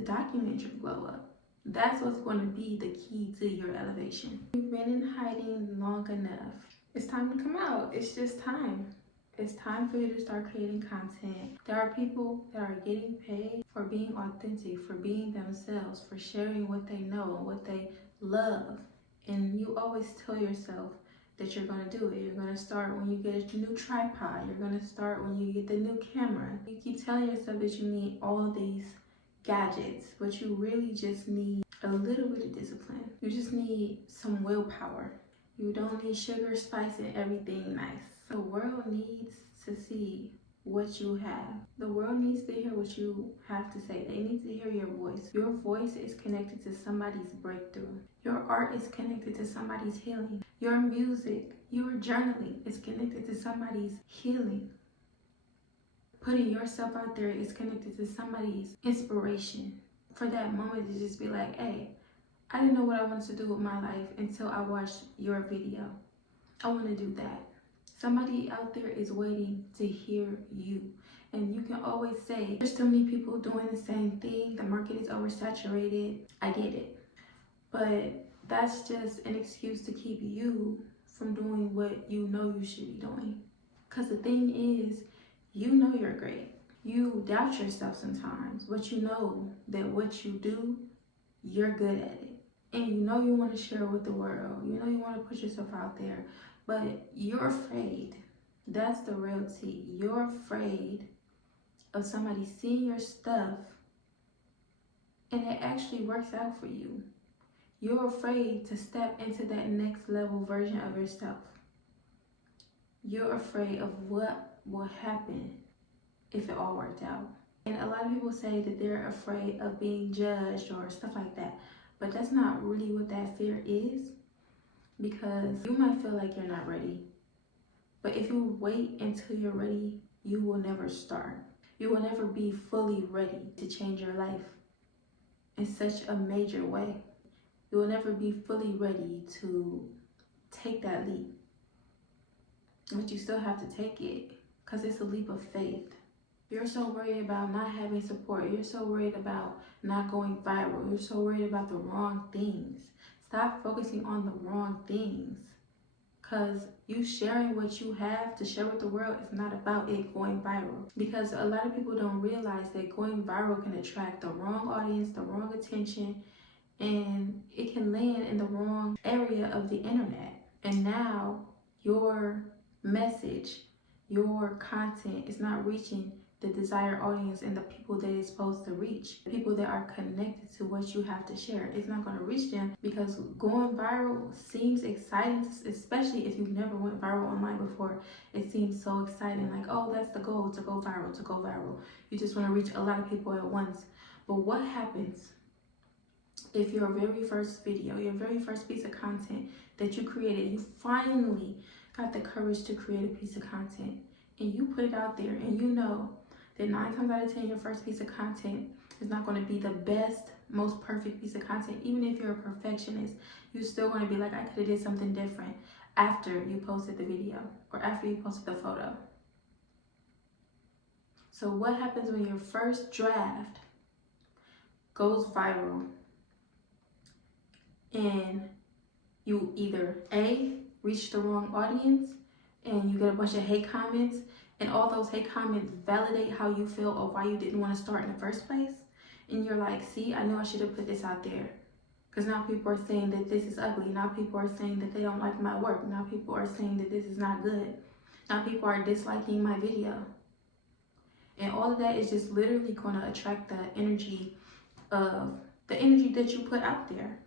to document your glow up. That's what's going to be the key to your elevation. You've been in hiding long enough. It's time to come out. It's just time. It's time for you to start creating content. There are people that are getting paid for being authentic, for being themselves, for sharing what they know and what they love. And you always tell yourself that you're going to do it. You're going to start when you get a new tripod. You're going to start when you get the new camera. You keep telling yourself that you need all of these gadgets, but you really just need a little bit of discipline. You just need some willpower. You don't need sugar, spice, and everything nice. The world needs to see what you have. The world needs to hear what you have to say. They need to hear your voice. Your voice is connected to somebody's breakthrough. Your art is connected to somebody's healing. Your music, your journaling is connected to somebody's healing. Putting yourself out there is connected to somebody's inspiration. For that moment to just be like, hey, I didn't know what I wanted to do with my life until I watched your video. I want to do that. Somebody out there is waiting to hear you. And you can always say, there's so many people doing the same thing. The market is oversaturated. I get it. But that's just an excuse to keep you from doing what you know you should be doing. Because the thing is, you know you're great. You doubt yourself sometimes, but you know that what you do, you're good at it. And you know you want to share with the world. You know you want to put yourself out there, but you're afraid. That's the real tea. You're afraid of somebody seeing your stuff and it actually works out for you. You're afraid to step into that next level version of yourself. You're afraid of what will happen if it all worked out. And a lot of people say that they're afraid of being judged or stuff like that. But that's not really what that fear is, because you might feel like you're not ready. But if you wait until you're ready, you will never start. You will never be fully ready to change your life in such a major way. You will never be fully ready to take that leap. But you still have to take it, because it's a leap of faith. You're so worried about not having support. You're so worried about not going viral. You're so worried about the wrong things. Stop focusing on the wrong things. Because you sharing what you have to share with the world is not about it going viral. Because a lot of people don't realize that going viral can attract the wrong audience, the wrong attention, and it can land in the wrong area of the internet. And now your message, your content is not reaching the desired audience and the people that it's supposed to reach. The people that are connected to what you have to share. It's not going to reach them, because going viral seems exciting, especially if you've never went viral online before. It seems so exciting, like, oh, that's the goal, to go viral, to go viral. You just want to reach a lot of people at once. But what happens if your very first video, your very first piece of content that you created, you finally got the courage to create a piece of content and you put it out there, and you know that 9 times out of 10 your first piece of content is not going to be the best, most perfect piece of content. Even if you're a perfectionist, you're still going to be like, I could have did something different after you posted the video or after you posted the photo. So what happens when your first draft goes viral and you either A, reach the wrong audience and you get a bunch of hate comments, and all those hate comments validate how you feel or why you didn't want to start in the first place, and you're like, see, I knew I should have put this out there, because now people are saying that this is ugly. Now people are saying that they don't like my work. Now people are saying that this is not good. Now people are disliking my video. And all of that is just literally going to attract the energy that you put out there,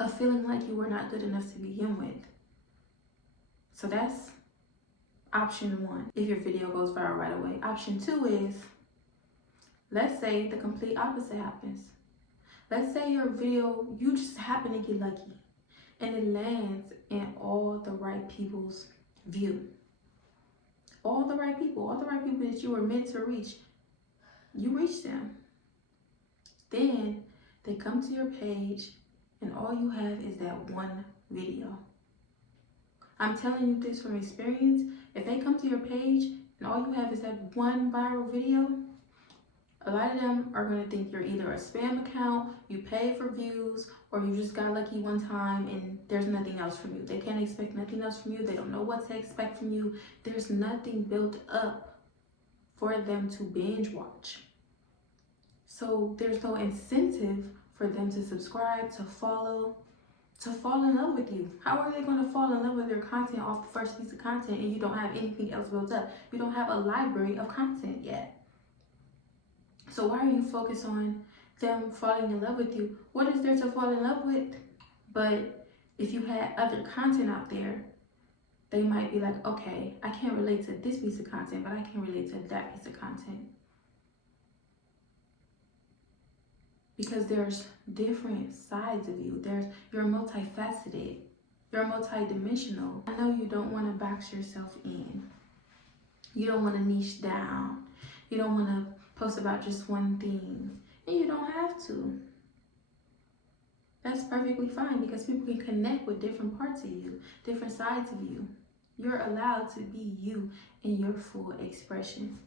of feeling like you were not good enough to begin with. So that's option 1, if your video goes viral right away. Option 2 is, let's say the complete opposite happens. Let's say your video, you just happen to get lucky and it lands in all the right people's view. All the right people that you were meant to reach, you reach them. Then they come to your page and all you have is that one video. I'm telling you this from experience. If they come to your page and all you have is that one viral video, A lot of them are going to think you're either a spam account, you pay for views, or you just got lucky one time and there's nothing else from you. They can't expect nothing else from you. They don't know what to expect from you. There's nothing built up for them to binge watch. So there's no incentive for them to subscribe, to follow, to fall in love with you. How are they going to fall in love with your content off the first piece of content and you don't have anything else built up? You don't have a library of content yet. So why are you focused on them falling in love with you? What is there to fall in love with? But if you had other content out there, they might be like, okay, I can't relate to this piece of content, but I can relate to that piece of content. Because there's different sides of you. You're multifaceted. You're multidimensional. I know you don't want to box yourself in. You don't want to niche down. You don't want to post about just one thing. And you don't have to. That's perfectly fine because people can connect with different parts of you, different sides of you. You're allowed to be you in your full expression.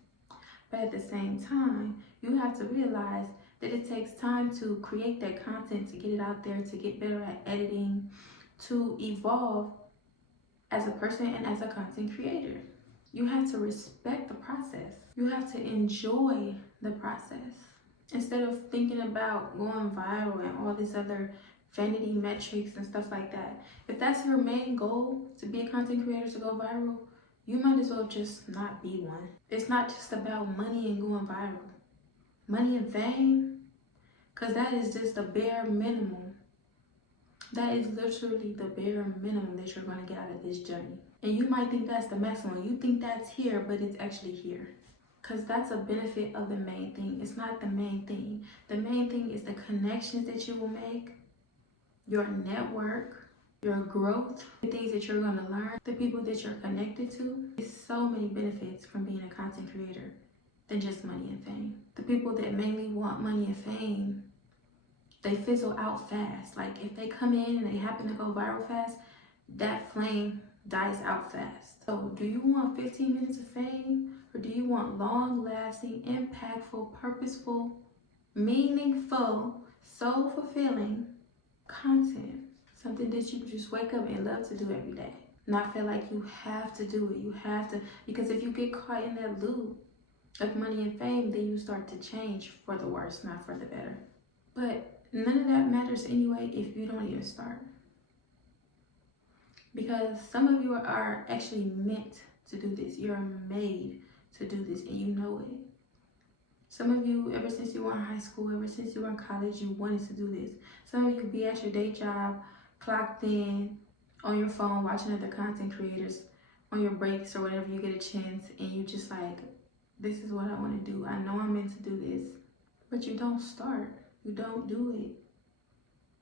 But at the same time, you have to realize that it takes time to create that content, to get it out there, to get better at editing, to evolve as a person and as a content creator. You have to respect the process. You have to enjoy the process. Instead of thinking about going viral and all these other vanity metrics and stuff like that. If that's your main goal, to be a content creator, to go viral, you might as well just not be one. It's not just about money and going viral. Money and fame, because that is just the bare minimum. That is literally the bare minimum that you're going to get out of this journey. And you might think that's the maximum. You think that's here, but it's actually here. Because that's a benefit of the main thing. It's not the main thing. The main thing is the connections that you will make, your network, your growth, the things that you're going to learn, the people that you're connected to. There's so many benefits from being a content creator than just money and fame. The people that mainly want money and fame, they fizzle out fast. Like if they come in and they happen to go viral fast, that flame dies out fast. So do you want 15 minutes of fame, or do you want long-lasting, impactful, purposeful, meaningful, soul-fulfilling content? Something that you just wake up and love to do every day. Not feel like you have to do it. You have to, because if you get caught in that loop of money and fame, then you start to change for the worse, not for the better. But none of that matters anyway if you don't even start. Because some of you are actually meant to do this. You're made to do this and you know it. Some of you, ever since you were in high school, ever since you were in college, you wanted to do this. Some of you be at your day job, clocked in, on your phone, watching other content creators, on your breaks or whatever you get a chance, and you just like, this is what I want to do. I know I'm meant to do this. But you don't start. You don't do it.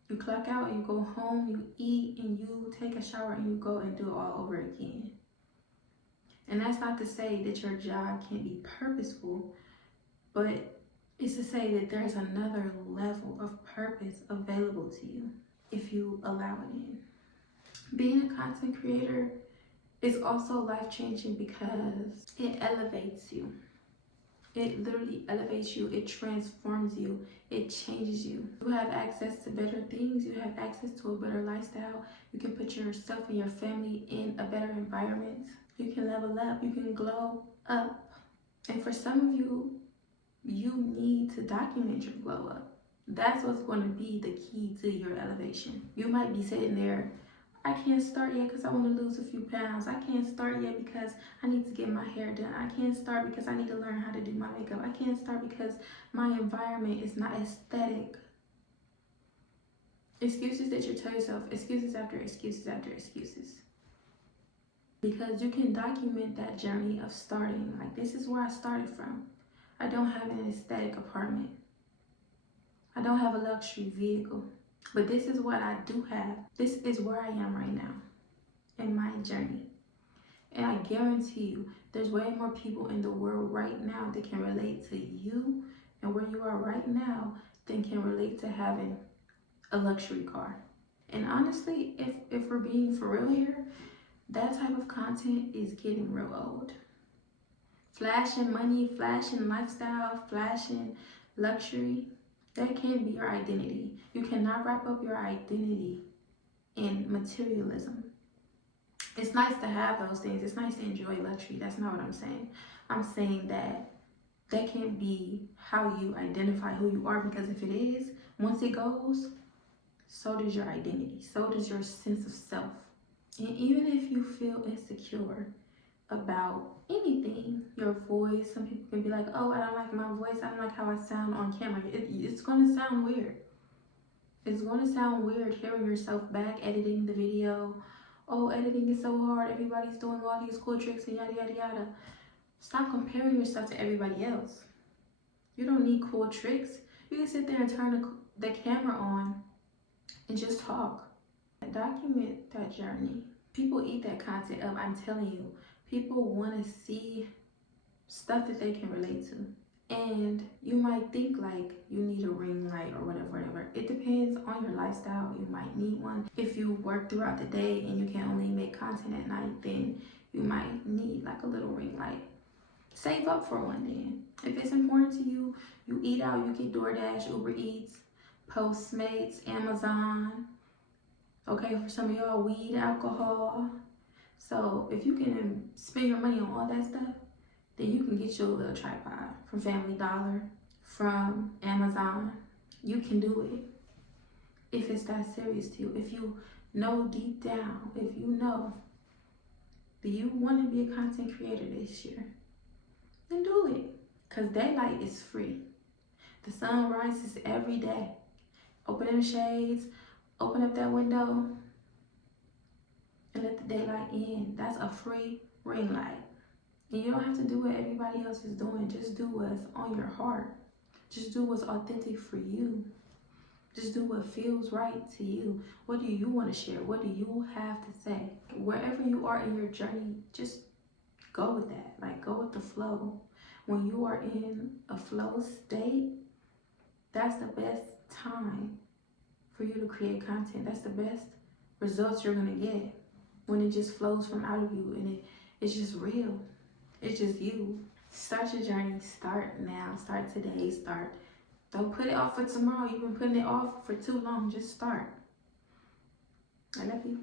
You clock out, you go home, you eat, and you take a shower, and you go and do it all over again. And that's not to say that your job can't be purposeful, but it's to say that there's another level of purpose available to you if you allow it in. Being a content creator is also life-changing because it elevates you. It literally elevates you. It transforms you. It changes you. You have access to better things. You have access to a better lifestyle. You can put yourself and your family in a better environment. You can level up. You can glow up. And for some of you, you need to document your glow up. That's what's going to be the key to your elevation. You might be sitting there, I can't start yet because I want to lose a few pounds. I can't start yet because I need to get my hair done. I can't start because I need to learn how to do my makeup. I can't start because my environment is not aesthetic. Excuses that you tell yourself, excuses after excuses after excuses. Because you can document that journey of starting. Like, this is where I started from. I don't have an aesthetic apartment. I don't have a luxury vehicle. But this is what I do have. This is where I am right now in my journey. And I guarantee you, there's way more people in the world right now that can relate to you and where you are right now than can relate to having a luxury car. And honestly, if we're being for real here, that type of content is getting real old. Flashing money, flashing lifestyle, flashing luxury, that can't be your identity. You cannot wrap up your identity in materialism. It's nice to have those things. It's nice to enjoy luxury. That's not what I'm saying. I'm saying that can't be how you identify who you are, because if it is, once it goes, so does your identity. So does your sense of self. And even if you feel insecure about anything, your voice, some people can be like, oh, I don't like my voice, I don't like how I sound on camera. It's going to sound weird. It's going to sound weird hearing yourself back, editing the video. Oh, editing is so hard, everybody's doing all these cool tricks and yada yada yada. Stop comparing yourself to everybody else. You don't need cool tricks. You can sit there and turn the camera on and just talk. Document that journey. People eat that content up, I'm telling you. People want to see stuff that they can relate to. And you might think like you need a ring light or whatever. It depends on your lifestyle. You might need one. If you work throughout the day and you can only make content at night, then you might need like a little ring light. Save up for one then. If it's important to you, you eat out, you get DoorDash, Uber Eats, Postmates, Amazon. Okay, for some of y'all, weed, alcohol. So if you can spend your money on all that stuff, then you can get your little tripod from Family Dollar, from Amazon. You can do it if it's that serious to you. If you know deep down, if you know that you want to be a content creator this year, then do it. Because daylight is free. The sun rises every day. Open them shades, open up that window, and let the daylight in. That's a free ring light. And you don't have to do what everybody else is doing. Just do what's on your heart. Just do what's authentic for you. Just do what feels right to you. What do you want to share? What do you have to say? Wherever you are in your journey, just go with that. Like, go with the flow. When you are in a flow state, that's the best time for you to create content. That's the best results you're going to get. When it just flows from out of you and it's just real. It's just you. Start your journey. Start now. Start today. Start. Don't put it off for tomorrow. You've been putting it off for too long. Just start. I love you.